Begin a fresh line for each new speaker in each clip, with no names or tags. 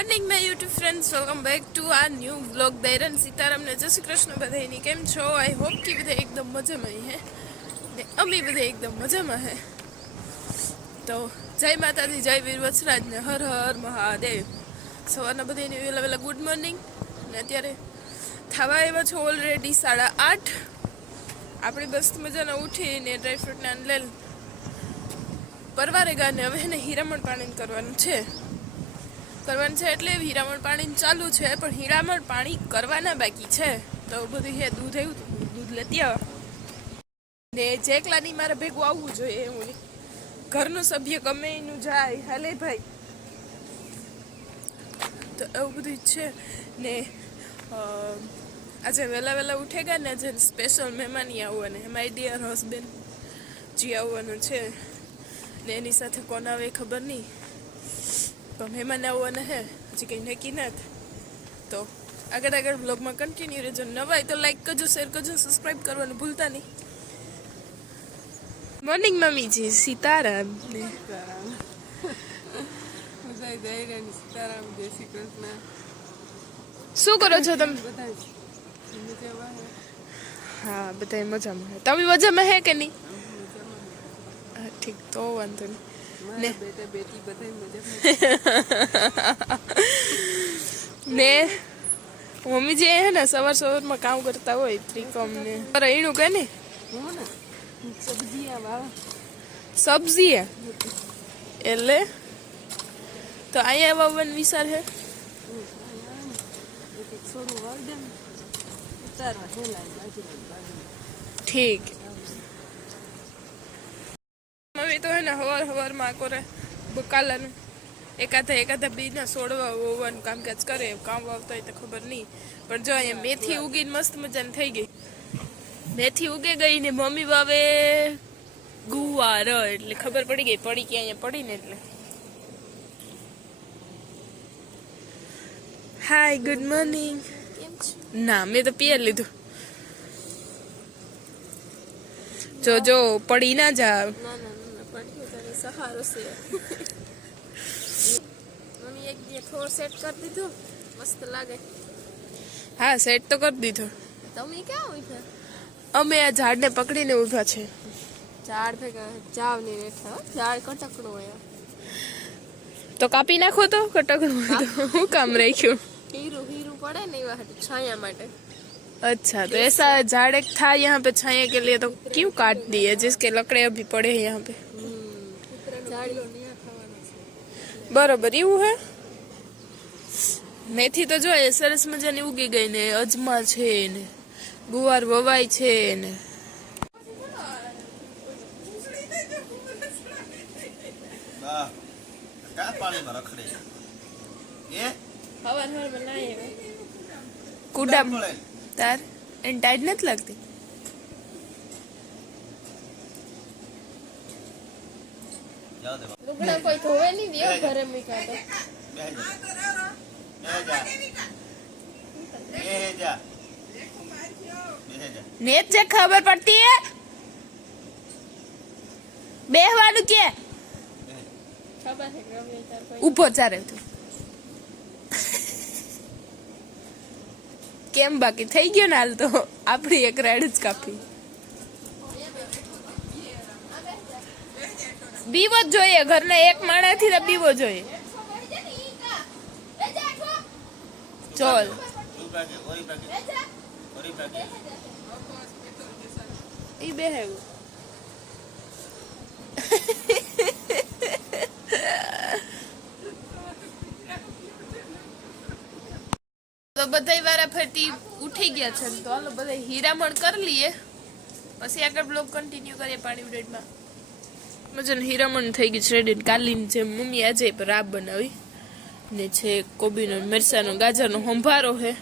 Morning my YouTube friends welcome back to આ new blog દૈરન સીતારામને જય શ્રી કૃષ્ણ બધાની કેમ છો? આઈ હોપ કે બધા એકદમ મજામાં હે. ને અમે બધા એકદમ મજામાં હે. તો જય માતાજી, જય વીર વત્સરાજ ને હર હર મહાદેવ. સવારના બધાને વહેલા વહેલા ગુડ મોર્નિંગ ને અત્યારે થવા આવ્યા છો ઓલરેડી સાડા આઠ. આપણે મસ્ત મજાના ઉઠીને ડ્રાયફ્રૂટને લેલ પરવારે ગાને હવે એને હીરામણ પાણી કરવાનું છે. કરવાનું છે એટલે હીરામણ પાણી ચાલુ છે, પણ હીરામણ પાણી કરવાના બાકી છે. તો બધું હે, દૂધ આવ્યું દૂધ લેતી આવે. ને જેકલાની મારે ભેગું આવવું જોઈએ એવું ઘરનું સભ્ય ગમે એનું જાય. હાલે ભાઈ. તો એવું બધું છે. ને આજે વહેલા વહેલા ઉઠે ગયા ને, આજે સ્પેશિયલ મહેમાની આવવાને. માય ડિયર હસબન્ડ જી આવવાનું છે. ને એની સાથે કોણ આવે ખબર નહીં. પણ મહેમાન આવવાના હે હજી કંઈ નક્કી નથી તો આગળ આગળ બ્લોગમાં કન્ટિન્યુ રહેજો નવાય તો લાઈક કરજો શેર કરજો સબસ્ક્રાઈબ કરવાનું ભૂલતા નહીં મોર્નિંગ મમ્મીજી સીતારામ ને
સીતારામ જય શ્રી કૃષ્ણ
શું કરો છો તમે
હે?
બધા મજામાં તમે મજામાં હે કે નહીં ઠીક તો વાંધો નહીં
મારા બેટા બેટી બધા મજામાં
ને મમ્મીજી હે ને સવાર સવારમાં કામ કરતા હોય ત્રિકોમ ને અરે એનું કે ને
હો ને સબ્જી આ વાવ
સબ્જી હે એટલે તો અહીંયા વાવવાનો વિચાર છે
એક એક છોડું વાવી દે ને ઉતારવા ઠેલા બાજુ બાજુ
ઠીક મમ્મી તો હે ને હવાર હવારમાં કરે બકાલાનું. એકાદા એકાદા બીના સોડવા વોવાનું કામકાજ કરે કામ વાવતા હોય તો ખબર નહીં. પણ જો અહીંયા મેથી ઉગીને મસ્ત મજાની થઈ ગઈ. મેથી ઉગે ગઈ ને મમ્મી વાવે ગુવાર એટલે ખબર પડી ગઈ પડી કે અહીંયા પડી ને એટલે. હાય ગુડ મોર્નિંગ ના મેં તો પિયર લીધું. જો જો પડી ના જાવ
સહારો છે મમ્મી એક દી થોડું સેટ કરી દીધું મસ્ત લાગે
હા સેટ તો કરી દીધો
તમે ક્યાં ઉઠ્યા
અમે આ ઝાડને પકડીને ઊભા છે
ઝાડ ભેગા જાવ ની રેઠા હો. ઝાડ કટકડું હોય
તો કાપી નાખો તો કટકનું હોય તો હું કામ રાખ્યું
હીરું હીરું પડે ને એવા હાટુ છાયા માટે
अच्छा तो ऐसा झाड़ एक था यहाँ पे छाया के लिए तो क्यों काट दिए जिसके लकड़े अभी पड़े हैं यहाँ पे
ઝાડીઓ
બરોબર એવું હે? મેથી તો જો એ સરસ મજાની ઉગી ગઈ ને અજમા છે ને ગુવાર વવાય છે ને. કુડા તાર એને ટાઈટ નથી લાગતી?
લુગડા કોઈ ધોવે નહીં દેવ ઘરે મૂક્યા તો
બેહી જા બેહી જા બેહી જા બેહી જા
નેત જે ખબર પડતી હે બેહવાનું કે
ખબર છે કે રવિ તાર કોઈ
ઊભો ચારે તું કેમ બાકી થઈ ગયો ને હાલ તો આપણી એક રાઈડ જ કાપી બીવો જ જોઈએ. ઘરને એક માણસથી તો બીવો જોઈએ. ચોલ. ઈ બે હે. તો બધાય વારા ફરતી ઉઠી ગયા છે. તો હાલો બધા હીરામણ કરી લઈએ. પછી આગળ બ્લોગ કન્ટિન્યુ કરીએ પાણી બ્રેડમાં મજાનું હીરામણ થઈ ગયું છે રેડી કાલીન જેમ મમ્મી આજે રાબ બનાવી ને છે કોબીનો મરસાનો ગાજરનો સંભારો હે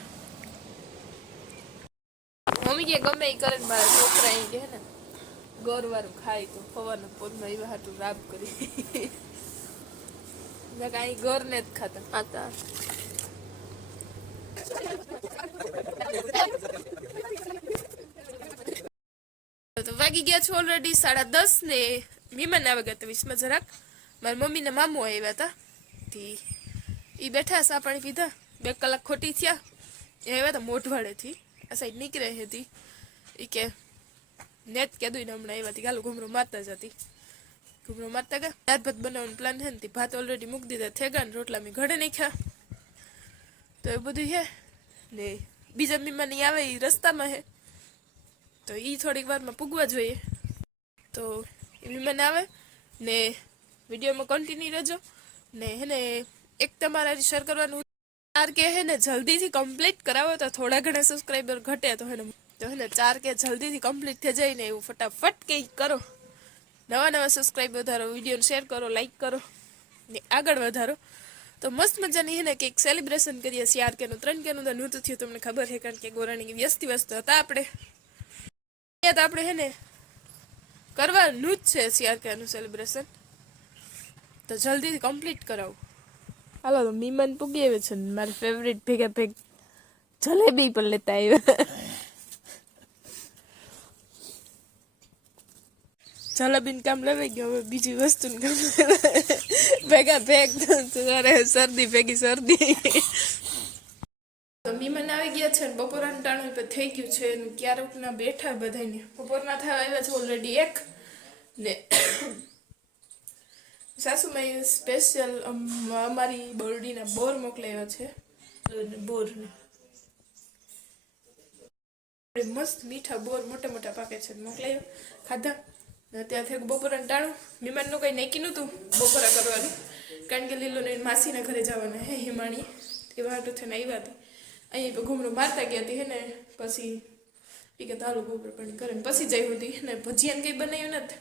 મમ્મી કે ગમે એ કરે મારા છોકરા એ કે ને ગોરવારું ખાય તો સવારના પોતમાં એવા હાટું રાબ કરી. કાંઈ ગોર ને જ ખાતા.
આતા
તો વાગી ગયા છો ઓલરેડી સાડા દસ ને. મહેમાન આવી ગયા હતા વીસમાં જરાક મારા મમ્મીના મામું આવ્યા હતા તે એ બેઠા સા પાણી પીધા બે કલાક ખોટી થયા એ આવ્યા હતા મોઢવાડેથી આ સાઈડ નીકળે હતી એ કે નેત કીધું ને હમણાં આવ્યા હતી ગાલું ઘૂમરો મારતા જ હતી ઘૂમરો મારતા ગયા દાળ ભાત બનાવવાનું પ્લાન છે ને તે ભાત ઓલરેડી મૂકી દીધા થેગા ને રોટલા મેં ઘડે નાખ્યા તો એ બધું છે ને બીજા મહેમાન ઈ આવે એ રસ્તામાં છે તો એ થોડીક વારમાં પૂગવા જોઈએ તો એ મહેમાન આવે ને વિડીયોમાં કન્ટિન્યુ રહેજો. ને હેને એક તમારા શેર કરવાનું ચાર કે હે ને જલ્દીથી કમ્પ્લીટ કરાવો તો થોડા ઘણા સબસ્ક્રાઈબર ઘટે તો હેને તો હેને ચાર કે જલ્દીથી કમ્પ્લીટ થઈ જાય ને એવું ફટાફટ કંઈક કરો. નવા નવા સબસ્ક્રાઈબ વધારો, વિડીયોને શેર કરો લાઈક કરો, ને આગળ વધારો. તો મસ્ત મજાની હે ને કંઈક સેલિબ્રેશન કરીએ ચાર કેનું, ત્રણ કેનું તો નહોતું થયું, તમને ખબર છે, કારણ કે ગોરાણી વ્યસ્ત વ્યસ્ત હતા આપણે. તો આપણે હે ને કરવાનું જ છે સીઆરકેનું સેલિબ્રેશન તો જલ્દીથી કમ્પ્લીટ કરાવું. હાલો, તો મીમાન પૂગી આવે છે મારી ફેવરિટ ભેગા ભેગ જલેબી પણ લેતા આવ્યા. જલેબીનું કામ લેવાઈ ગયું, હવે બીજી વસ્તુનું કામ. ભેગા ભેગ તો અરે શરદી ભેગી શરદી તો મહેમાન આવી ગયા છે ને ટાણું પર થઈ ગયું છે ક્યારેકના બેઠા બધાને બપોરના થવા આવ્યા છે ઓલરેડી એક. ને સાસુમાઈ સ્પેશિયલ અમારી બોરડીના બોર મોકલાવ્યા છે. બોરને. મસ્ત મીઠા બોર મોટા મોટા પાકે છે. મોકલાયો. ખાધા. ત્યાંથી બપોરાનું ટાણું. મહેમાનનું કંઈ નક્કી નહોતું બપોરા કરવાનું. કારણ કે લીલો ને માસીના ઘરે જવાના હે હિમાણી. એ વાટું થઈને આવ્યા હતી. અહીં ઘૂમરું મારતા ગયા હતી ને, પછી એ કે તારું ગોબર પણ કરે પછી જઈ હતી ને, ભજીયાને કંઈ બનાવ્યું નથી.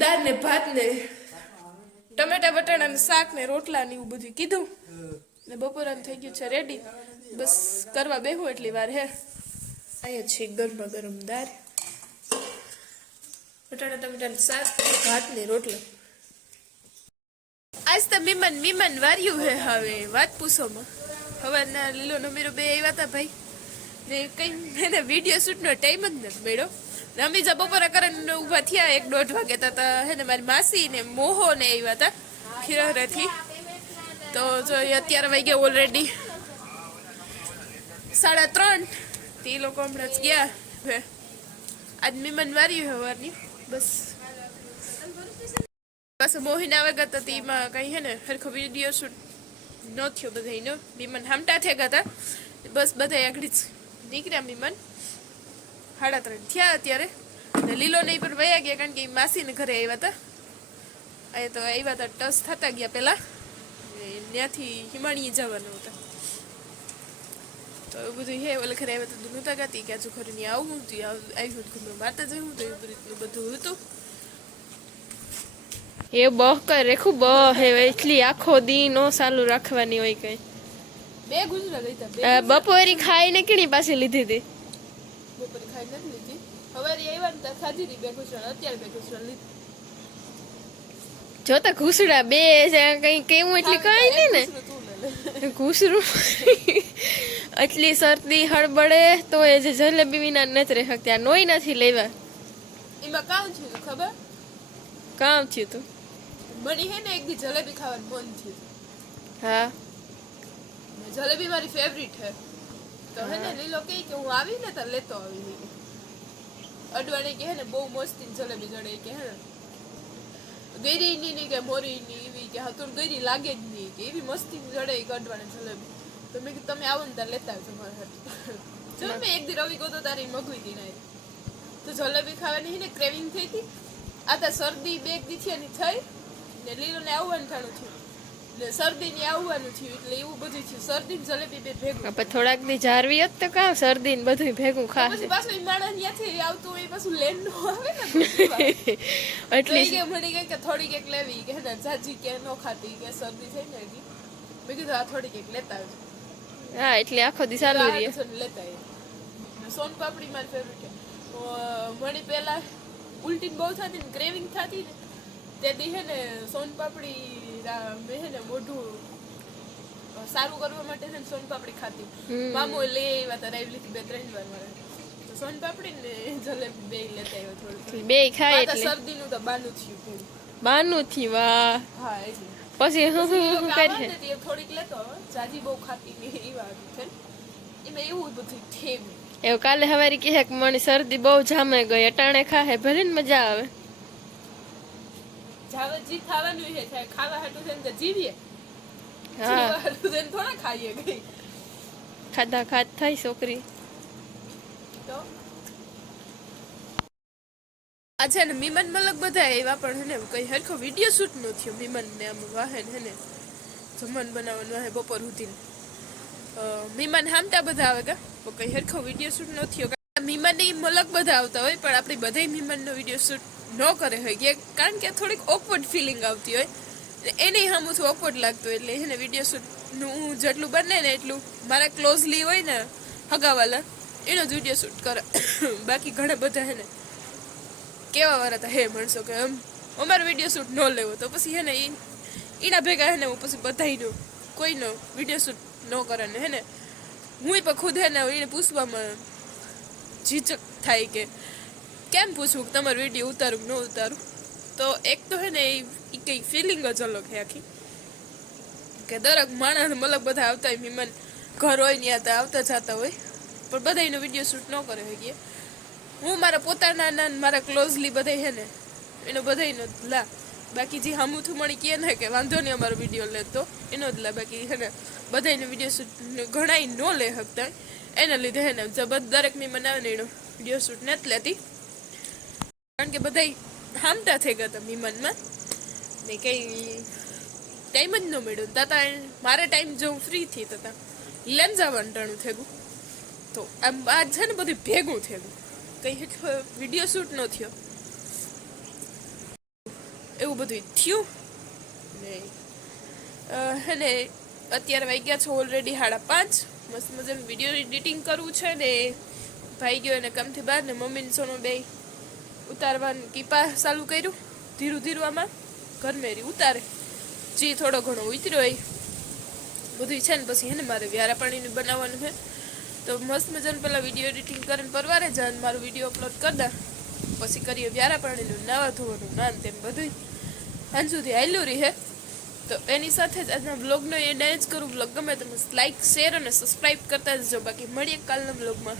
દાળ ને ભાત ને ટમેટા, બટાણા ને શાક ને રોટલા ને એવું બધું કીધું. ને બપોરાનું થઈ ગયું છે રેડી બસ કરવા બેહું એટલી વાર હે. અહીંયા છે ગરમા ગરમ દાળ. બટાણા ટમેટાનું શાક ભાત ને રોટલા. આજ તો મીમન મીમન વાર્યું હે હવે, વાત પૂછોમાં સવારના લીલો નમીરો બે આવ્યા હતા ભાઈ. ને કઈ એને વીડિયો શૂટનો ટાઈમ જ નથી મળ્યો. અમે જા બપોરે કરીને ઊભા થયા, એક દોઢ વાગે હતા તા હે ને મારી માસી ને મોહો ને આવ્યા હતા ખીરહરેથી તો જો અત્યારે વાગ્યા ઓલરેડી સાડા ત્રણ. તે લોકો હમણાં જ ગયા. આજ મીમન માર્યું હવારની. બસ. બસ મોહિના આવે ગયા હતા તેમાં કઈ હે ને સરખો વીડિયો શૂટ ન થયો બધાનો બીમન હામટા થયા હતા. બસ બધા આગળ જ નીકળ્યા બીમન. સાડા ત્રણ થયા અત્યારે. લીલો નહીં પણ વયા ગયા કારણ કે એ માસીને ઘરે આવ્યા હતા. અહીંયા તો આવ્યા હતા ટસ થતા ગયા પહેલાં. ત્યાંથી હિમાણીએ જવાનું હતા. તો એવું બધું હે, ઓલે ઘરે આવ્યા હતા. નહોતા ગાતી કે આજુ ઘરની આવું હતું આવ્યું ઘૂમરું મારતા જવું તો એવું બધું હતું.
એ બહ કર રેખું બહ હે એટલી આખો દી નો સાલું રાખવાની હોય કઈ.
બે બે
આ બપોરી ખાઈને કેણી પાસે લીધી હતી
બપોરી ખાઈ નથી લીધી. હવે એ વાર ખાધી હતી બે ગુજરા અત્યારે બે ગુજરા લીધી.
જો તો ઘૂસડા બે છે કઈ કેવું એટલે કઈ નહીં ને. ઘૂસરું એટલી શરદી હળબડે તો એ જે જલેબી વિના નથી રહી શકતી. આ નોય નથી લેવા.
એમાં કામ થયું ખબર?
કામ થયું તું?
મને હે ને એક દી જલેબી ખાવાનું મન થયું.
હા?
જલેબી મારી ફેવરિટ છે તો હે ને લીલો કહે કે હું આવી ને તો લેતો આવી અડવાણી કે હે ને બહુ મસ્તી જલેબી જડે કે હે. ગરી ની ની કે મોરી ની એવી કે હતું ગરી લાગે જ નહીં કે એવી મસ્તી જડે એક અડવાણી જલેબી. તો મેં કીધું તમે આવો ને ત્યારે લેતા આવજો મારા હાથ જો મેં એક દી રવિ કહો તો તારી મગવી હતી ના તો જલેબી ખાવાની હે ને ક્રેવિંગ થઈ હતી આ તો શરદી બે એક દી એની થઈ. ને લીલું ને આવવાનું થાણું થયું. એટલે શરદી ને આવવાનું થયું એટલે એવું બધું થયું. શરદી ને જલેબી બે ભેગું
પણ થોડાક દી જારવી જ તો કામ શરદી ને બધું ભેગું
પછી પાછું ઈ માણસ ત્યાંથી આવતું હોય પાછું લેનનું આવે ને
એટલી
કે મળી ગઈ કે થોડી કેક લેવી. કે ને જાજી કે નો ખાતી કે શરદી થઈ ને એની મેં કીધું આ થોડી કેક લેતા આવજો.
હા એટલે આખો દી ચાલુ રહે
લેતા આવીએ. ને સોન પાપડી મારી ફેવરેટ મળી પહેલા ઉલટી બહુ થતી ને ક્રેવિંગ થતી ને તે દી હે ને સોનપાપડી મેં હે ને મોઢું સારું કરવા માટે છે ને સોનપાપડી ખાતી. મામો લઈ આવ્યા હતા રાયવલી લીધી બે ત્રણ વાર મારે તો સોન ને જલેબી બે લેતા આવ્યો થોડું
બે ખાય એટલે.
શરદી નું તો બાનું થયું
બાનું થી
હા એટલે
પછી હું હું કરી
ને થોડીક લેતો જાજી બહુ ખાતી નહીં એ વાત છે. એમાં એવું બધું ઠેમ
એવું કાલે હવારી કહે કે મને શરદી બહુ જામે ગઈ અટાણે ખાહે ભલે ને મજા આવે.
જાવે જી ખાવાનું છે થાય ખાવા હાટું છે ને તો જીવીએ
હા.
થોડા ખાઈએ ગઈ.
ખાધા ખાધ થાય છોકરી.
તો? આ છે ને મીમન મલક બધા એવા પણ હે ને કઈ હરખો વીડિયો શૂટ નો થયો મીમન ને આમ વાહન હે ને બનાવવાનું વાહે બપોર સુધી મીમાન હામતા બધા આવે કા કઈ હરખો વીડિયો શૂટ ન થયો મીમાનની મલક બધા આવતા હોય પણ આપણે બધા મીમાન નો વીડિયો શૂટ ન કરે હોય. કારણ કે થોડીક ઓકવર્ડ ફિલિંગ આવતી હોય. એને સામું ઓકવર્ડ લાગતું એટલે છે ને વીડિયો શૂટનું જેટલું બને ને એટલું મારા ક્લોઝલી હોય ને હગાવાલા, એનો જ વીડિયો શૂટ કરે. બાકી ઘણા બધા ને કેવા વાળા હતા, હે માણસો કે એમ અમારો વીડિયો શૂટ ન લેવો. તો પછી હે ને ઈ એના ભેગા હે ને હું પછી બધાયનો, કોઈનો વીડિયો શૂટ ન કરે ને હે ને, હું પણ ખુદ હે એને પૂછવામાં ઝીચક થાય કે કેમ પૂછવું કે તમારો વીડિયો ઉતારું ન ઉતારું? તો એક તો હે ને એ કંઈ ફિલિંગ જ અલગ છે આખી. કે દરેક માણસ મતલબ બધા આવતા હોય મહેમાન, ઘર હોય ને ત્યાં આવતા જતા હોય. પણ બધા એનો વીડિયો શૂટ ન કરે કે હું મારા પોતાના ના મારા ક્લોઝલી બધા હે ને, એનો બધાયનો જ લા. બાકી જે હામુથું મળી કહે ને કે વાંધો નહીં અમારો વીડિયો લેતો એનો જ લા. બાકી હે ને, બધાયનો વીડિયો શૂટ ઘણાય ન લે શકતા એના લીધે હે ને જે બધ- દરેક મી આવે ને એનો વીડિયો શૂટ નથી લેતી. કારણ કે બધાય હામતા થઈ ગયા હતા મીમાનમાં ને કંઈ ટાઈમ જ ન મળ્યો. તાતા મારે ટાઈમ જો હું ફ્રી થઈ તતા. લેન જવાનું ટાણું થયું તો આમ આ છે ને બધું ભેગું થયું કંઈ વીડિયો શૂટ ન થયો. એવું બધું થયું. ને ને, અત્યારે વાગ્યા છે ઓલરેડી સાડા પાંચ. મસ્ત મજાનું વીડિયો એડિટિંગ કરવું છે ને, ભાઈ ગયો એને કમથી બહાર ને મમ્મીને સોનો બે ઉતારવાનું કીપા ચાલુ કર્યું. ધીરું ધીરું આમાં ઘરમેરી ઉતારે. જે થોડો ઘણો ઉતર્યો એ બધું છે ને પછી એને મારે વ્યારા પાણીનું બનાવવાનું છે તો મસ્ત મજાનું પહેલાં વીડિયો એડિટિંગ કરીને પરવારે જાય મારો વીડિયો અપલોડ કરી દે. પછી કરીએ વ્યારા પાણીનું નાવા ધોવાનું, નાન તેમ બધું હાન સુધી હાલ્યું રહી હે. તો એની સાથે જ આજના બ્લોગનો એ જ કરું. બ્લોગ ગમે તો લાઈક શેર અને સબસ્ક્રાઈબ કરતા જજો બાકી મળીએ કાલના બ્લોગમાં